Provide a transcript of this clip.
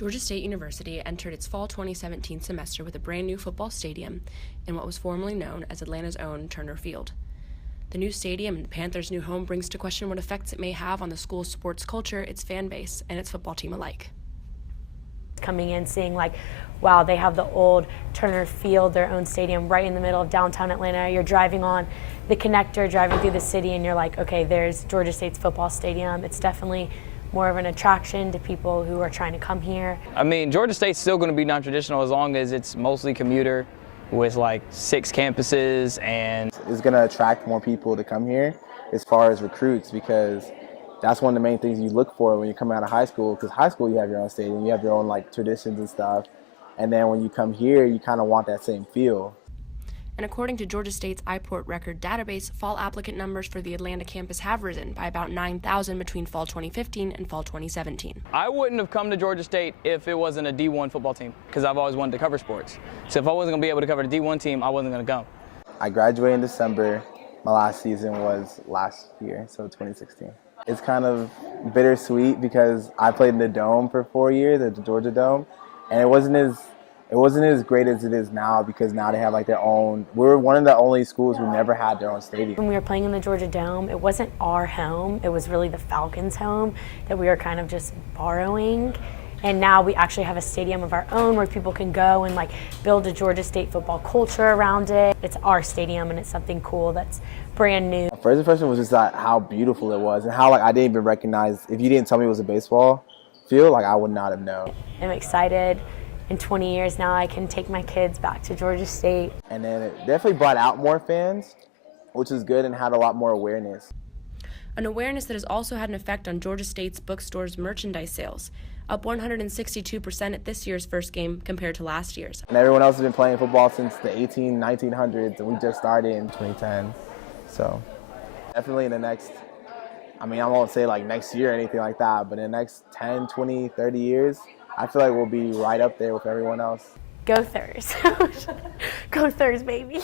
Georgia State University entered its fall 2017 semester with a brand new football stadium in what was formerly known as Atlanta's own Turner Field. The new stadium and the Panthers' new home brings to question what effects it may have on the school's sports culture, its fan base, and its football team alike. Coming in, seeing like, wow, they have the old Turner Field, their own stadium right in the middle of downtown Atlanta. You're driving on the connector, driving through the city, and you're like, okay, there's Georgia State's football stadium. It's definitely more of an attraction to people who are trying to come here. I mean, Georgia State's still going to be non-traditional as long as it's mostly commuter with like 6 campuses, and it's going to attract more people to come here as far as recruits, because that's one of the main things you look for when you come out of high school, because high school you have your own stadium, you have your own like traditions and stuff, and then when you come here you kind of want that same feel. And according to Georgia State's iPort record database, fall applicant numbers for the Atlanta campus have risen by about 9,000 between fall 2015 and fall 2017. I wouldn't have come to Georgia State if it wasn't a D1 football team, because I've always wanted to cover sports. So if I wasn't going to be able to cover the D1 team, I wasn't going to come. I graduated in December. My last season was last year, so 2016. It's kind of bittersweet because I played in the Dome for 4 years at the Georgia Dome, and it wasn't as great as it is now, because now they have like their own. We were one of the only schools who never had their own stadium. When we were playing in the Georgia Dome, it wasn't our home. It was really the Falcons' home that we were kind of just borrowing. And now we actually have a stadium of our own where people can go and like build a Georgia State football culture around it. It's our stadium and it's something cool that's brand new. First impression was just that how beautiful it was, and how like I didn't even recognize, if you didn't tell me it was a baseball field, like I would not have known. I'm excited. In 20 years now, I can take my kids back to Georgia State. And then it definitely brought out more fans, which is good, and had a lot more awareness. An awareness that has also had an effect on Georgia State's bookstore's merchandise sales, up 162% at this year's first game compared to last year's. And everyone else has been playing football since the 1900s, and we just started in 2010. So definitely in the next, I won't say like next year or anything like that, but in the next 10, 20, 30 years, I feel like we'll be right up there with everyone else. Go Thurs. Go Thurs, baby.